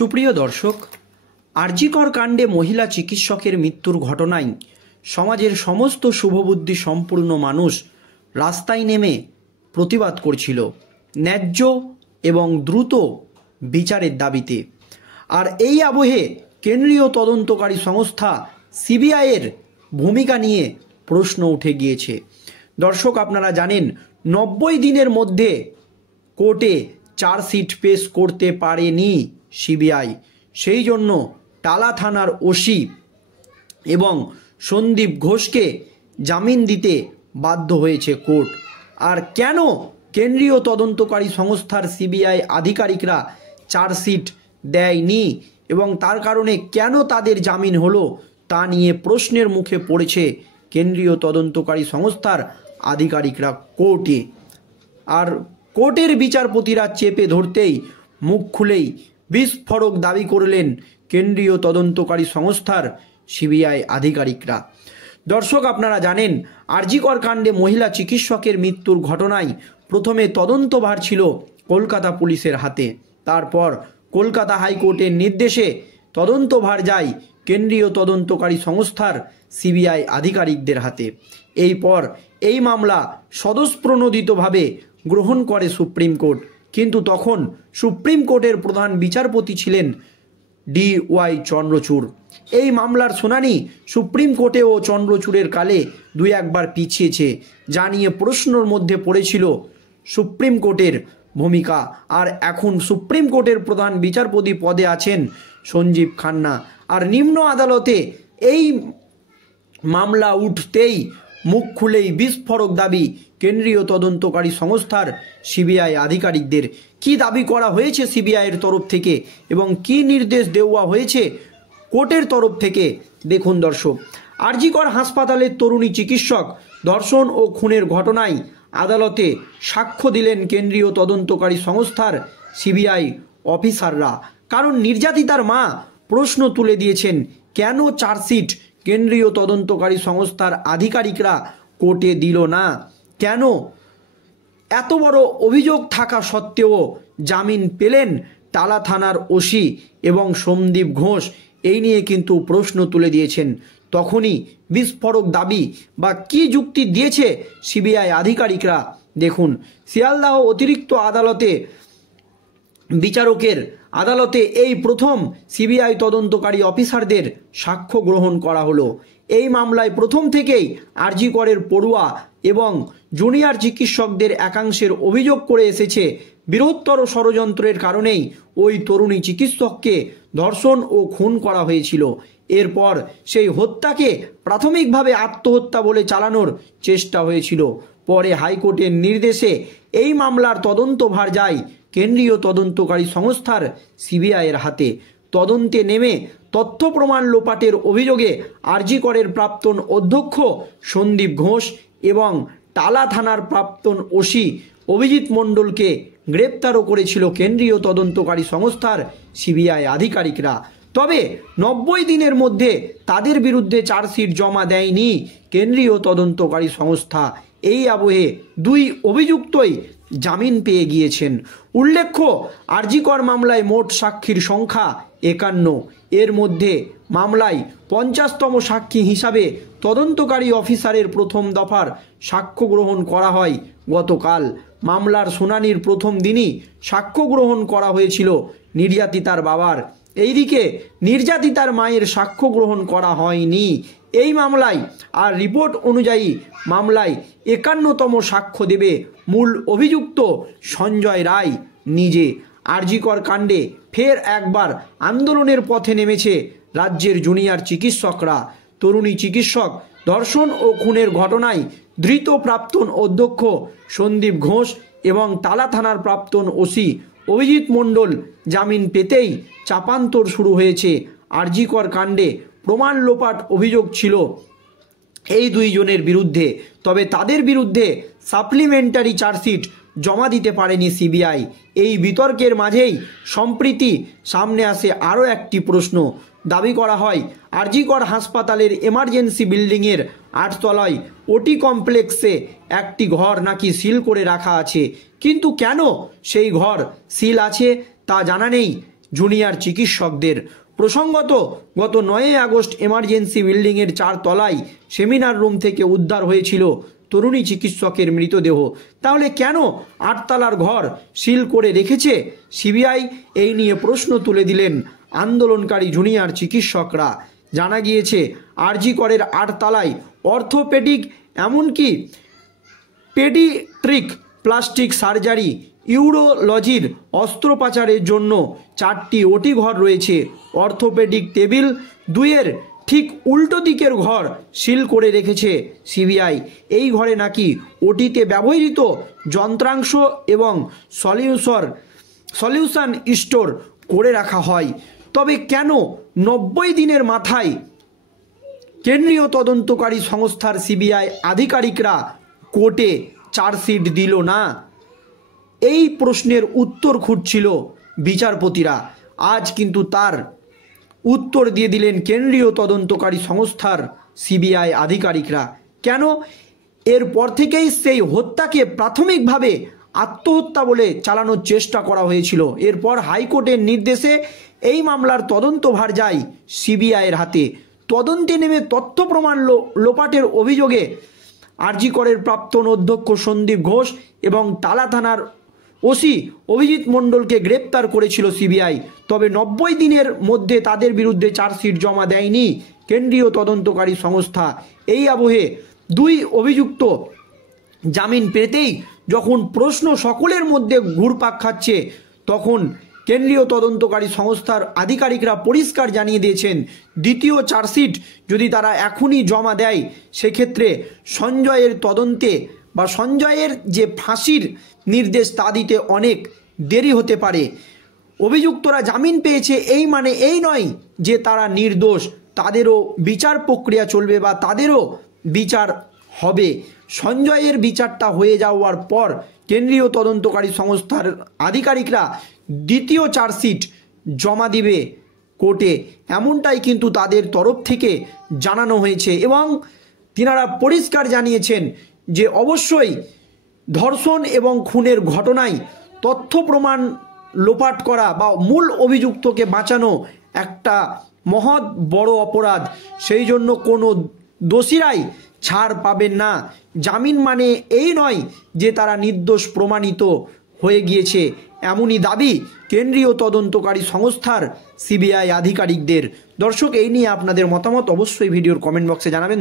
সুপ্রিয় দর্শক, আরজিকর কাণ্ডে মহিলা চিকিৎসকের মৃত্যুর ঘটনায় সমাজের সমস্ত শুভবুদ্ধি সম্পূর্ণ মানুষ রাস্তায় নেমে প্রতিবাদ করছিল ন্যায্য এবং দ্রুত বিচারের দাবিতে। আর এই আবহে কেন্দ্রীয় তদন্তকারী সংস্থা সিবিআইয়ের ভূমিকা নিয়ে প্রশ্ন উঠে গিয়েছে। দর্শক, আপনারা জানেন 90 দিনের মধ্যে কোর্টে চার্জশিট পেশ করতে পারেনি সিবিআই। সেই জন্য টালা থানার ওসি এবং সন্দীপ ঘোষকে জামিন দিতে বাধ্য হয়েছে কোর্ট। আর কেন কেন্দ্রীয় তদন্তকারী সংস্থার সিবিআই আধিকারিকরা চার্জশিট দেয়নি এবং তার কারণে কেন তাদের জামিন হলো, তা নিয়ে প্রশ্নের মুখে পড়েছে কেন্দ্রীয় তদন্তকারী সংস্থার আধিকারিকরা কোর্টে। আর কোর্টের বিচারপতিরা চেপে ধরতেই মুখ খুলেই বিস্ফোরক দাবি করলেন কেন্দ্রীয় তদন্তকারী সংস্থার সিবিআই আধিকারিকরা। দর্শক, আপনারা জানেন আরজিকর কাণ্ডে মহিলা চিকিৎসকের মৃত্যুর ঘটনায় প্রথমে তদন্তভার ছিল কলকাতা পুলিশের হাতে। তারপর কলকাতা হাইকোর্টের নির্দেশে তদন্তভার যায় কেন্দ্রীয় তদন্তকারী সংস্থার সিবিআই আধিকারিকদের হাতে। এরপর এই মামলা স্বতঃপ্রণোদিতভাবে গ্রহণ করে সুপ্রিম কোর্ট। কিন্তু তখন সুপ্রিম কোর্টের প্রধান বিচারপতি ছিলেন DY চন্দ্রচূড়। এই মামলার শুনানি সুপ্রিম কোর্টেও চন্দ্রচূড়ের কালে দুই একবার পিছিয়েছে, যা নিয়ে প্রশ্নের মধ্যে পড়েছিল সুপ্রিম কোর্টের ভূমিকা। আর এখন সুপ্রিম কোর্টের প্রধান বিচারপতি পদে আছেন সঞ্জীব খান্না। আর নিম্ন আদালতে এই মামলা উঠতেই মুখ খুলেই বিস্ফোরক দাবি কেন্দ্রীয় তদন্তকারী সংস্থার সিবিআই আধিকারিকদের। কি দাবি করা হয়েছে সিবিআইয়ের তরফ থেকে এবং কি নির্দেশ দেওয়া হয়েছে কোর্টের তরফ থেকে, দেখুন দর্শক। আরজিকর হাসপাতালের তরুণী চিকিৎসক ধর্ষণ ও খুনের ঘটনায় আদালতে সাক্ষ্য দিলেন কেন্দ্রীয় তদন্তকারী সংস্থার সিবিআই অফিসাররা। কারণ নির্যাতিতার মা প্রশ্ন তুলে দিয়েছেন, কেন চার্জশিট কেন্দ্রীয় তদন্তকারী সংস্থার আধিকারিকরা কোর্টে দিল না? কেন এত বড় অভিযোগ থাকা সত্ত্বেও জামিন পেলেন টালা থানার ওসি এবং সন্দীপ ঘোষ? এই নিয়ে কিন্তু প্রশ্ন তুলে দিয়েছেন। তখনই বিস্ফোরক দাবি বা কি যুক্তি দিয়েছে সিবিআই আধিকারিকরা, দেখুন। শিয়ালদাহ অতিরিক্ত আদালতে বিচারকের আদালতে এই প্রথম সিবিআই তদন্তকারী অফিসারদের সাক্ষ্য গ্রহণ করা হলো। এই মামলায় প্রথম থেকেই আরজিকরের পড়ুয়া এবং জুনিয়র চিকিৎসকদের একাংশের অভিযোগ করে এসেছে বৃহত্তর ষড়যন্ত্রের কারণেই ওই তরুণী চিকিৎসককে ধর্ষণ ও খুন করা হয়েছিল। এরপর সেই হত্যাকে প্রাথমিকভাবে আত্মহত্যা বলে চালানোর চেষ্টা হয়েছিল। পরে হাইকোর্টের নির্দেশে এই মামলার তদন্তভার যায় কেন্দ্রীয় তদন্তকারী সংস্থার সিবিআইয়ের হাতে। তদন্তে নেমে তথ্য প্রমাণ লোপাটের অভিযোগে আরজিকরের প্রাক্তন অধ্যক্ষ সন্দীপ ঘোষ এবং টালা থানার প্রাক্তন ওসি অভিজিৎ মণ্ডলকে গ্রেপ্তারও করেছিল কেন্দ্রীয় তদন্তকারী সংস্থার সিবিআই আধিকারিকরা। তবে 90 দিনের মধ্যে তাদের বিরুদ্ধে চার্জশিট জমা দেয়নি কেন্দ্রীয় তদন্তকারী সংস্থা। এই আবহে দুই অভিযুক্তই জামিন পেয়ে গিয়েছেন। উল্লেখ্য, আরজিকর মামলায় মোট সাক্ষীর সংখ্যা 51। এর মধ্যে মামলায় 50তম সাক্ষী হিসাবে তদন্তকারী অফিসারের প্রথম দফার সাক্ষ্য গ্রহণ করা হয় গতকাল। মামলার শুনানির প্রথম দিনই সাক্ষ্য গ্রহণ করা হয়েছিল নির্যাতিতার বাবার। এইদিকে নির্যাতিতার মায়ের সাক্ষ্য গ্রহণ করা হয়নি এই মামলায়। আর রিপোর্ট অনুযায়ী মামলায় 51তম সাক্ষ্য দেবে মূল অভিযুক্ত সঞ্জয় রায় নিজে। আরজিকর কাণ্ডে ফের একবার আন্দোলনের পথে নেমেছে রাজ্যের জুনিয়র চিকিৎসকরা। তরুণী চিকিৎসক ধর্ষণ ও খুনের ঘটনায় ধৃত প্রাক্তন অধ্যক্ষ সন্দীপ ঘোষ এবং টালা থানার প্রাক্তন ওসি অভিজিৎ মণ্ডল জামিন পেতেই চাপান্তর শুরু হয়েছে আরজিকর কাণ্ডে। প্রমাণ লোপাট অভিযোগ ছিল এই দুইজনের বিরুদ্ধে, তবে তাদের বিরুদ্ধে সাপ্লিমেন্টারি চার্জশিট জমা দিতে পারেনি সিবিআই। এই বিতর্কের মাঝেই সম্প্রতি সামনে আসে আরও একটি প্রশ্ন। দাবি করা হয় আরজিকর হাসপাতালের এমার্জেন্সি বিল্ডিংয়ের 8 তলায় ওটি কমপ্লেক্সে একটি ঘর নাকি সিল করে রাখা আছে। কিন্তু কেন সেই ঘর সিল আছে তা জানা নেই। জুনিয়র চিকিৎসকদের। প্রসঙ্গত, গত 9 আগস্ট এমার্জেন্সি বিল্ডিংয়ের 4 তলায় সেমিনার রুম থেকে উদ্ধার হয়েছিল তরুণী চিকিৎসকের মৃতদেহ। তাহলে কেন 8 তলার ঘর সিল করে রেখেছে সিবিআই? এই নিয়ে প্রশ্ন তুলে দিলেন আন্দোলনকারী জুনিয়র চিকিৎসকরা। জানা গিয়েছে, আরজি করের 8 তলায় অর্থোপেডিক, এমনকি পেডিট্রিক, প্লাস্টিক সার্জারি, ইউরোলজির অস্ত্রোপচারের জন্য 4টি ওটি ঘর রয়েছে। অর্থোপেডিক টেবিল 2-এর ঠিক উল্টো দিকের ঘর সিল করে রেখেছে সিবিআই। এই ঘরে নাকি ওটিতে ব্যবহৃত যন্ত্রাংশ এবং সলিউশন স্টোর করে রাখা হয়। তবে কেন 90 দিনের মাথায় কেন্দ্রীয় তদন্তকারী সংস্থার সিবিআই আধিকারিকরা কোর্টে চার্জশিট দিল না? এই প্রশ্নের উত্তর খুঁজছিল বিচারপতিরা। আজ কিন্তু তার উত্তর দিয়ে দিলেন কেন্দ্রীয় তদন্তকারী সংস্থার সিবিআই আধিকারিকরা। কেন? এরপর থেকেই সেই হত্যাকে প্রাথমিকভাবে আত্মহত্যা বলে চালানোর চেষ্টা করা হয়েছিল। এরপর হাইকোর্টের নির্দেশে এই মামলার তদন্তভার যায় সিবিআইয়ের হাতে। তদন্তে নেমে তথ্য প্রমাণ লোপাটের অভিযোগে আরজি করের প্রাক্তন অধ্যক্ষ সন্দীপ ঘোষ এবং টালা থানার ওসি অভিজিৎ মণ্ডলকে গ্রেপ্তার করেছিল সিবিআই। তবে 90 দিনের মধ্যে তাদের বিরুদ্ধে চার্জশিট জমা দেয়নি কেন্দ্রীয় তদন্তকারী সংস্থা। এই আবহে 2 অভিযুক্ত জামিন পেতেই যখন প্রশ্ন সকলের মধ্যে ঘুরপাক খাচ্ছে, তখন কেন্দ্রীয় তদন্তকারী সংস্থার আধিকারিকরা পরিষ্কার জানিয়ে দিয়েছেন, দ্বিতীয় চার্জশিট যদি তারা এখনই জমা দেয়, সেক্ষেত্রে সঞ্জয়ের তদন্তে বা সঞ্জয়ের যে ফাঁসির নির্দেশ তা দিতে অনেক দেরি হতে পারে। অভিযুক্তরা জামিন পেয়েছে এই মানে এই নয় যে তারা নির্দোষ। তাদেরও বিচার প্রক্রিয়া চলবে বা তাদেরও বিচার হবে। সঞ্জয়ের বিচারটা হয়ে যাওয়ার পর কেন্দ্রীয় তদন্তকারী সংস্থার আধিকারিকরা দ্বিতীয় চার্জশিট জমা দিবে কোর্টে, এমনটাই কিন্তু তাদের তরফ থেকে জানানো হয়েছে। এবং তিনারা পরিষ্কার জানিয়েছেন যে অবশ্যই ধর্ষণ এবং খুনের ঘটনায় তথ্য প্রমাণ লোপাট করা বা মূল অভিযুক্তকে বাঁচানো একটা মহৎ বড় অপরাধ। সেই জন্য কোনো দোষীরাই ছাড় পাবেন না। জামিন মানে এই নয় যে তারা নির্দোষ প্রমাণিত হয়ে গিয়েছে, এমনই দাবি কেন্দ্রীয় তদন্তকারী সংস্থার সিবিআই আধিকারিকদের। দর্শক, এই নিয়ে আপনাদের মতামত অবশ্যই ভিডিওর কমেন্ট বক্সে জানাবেন।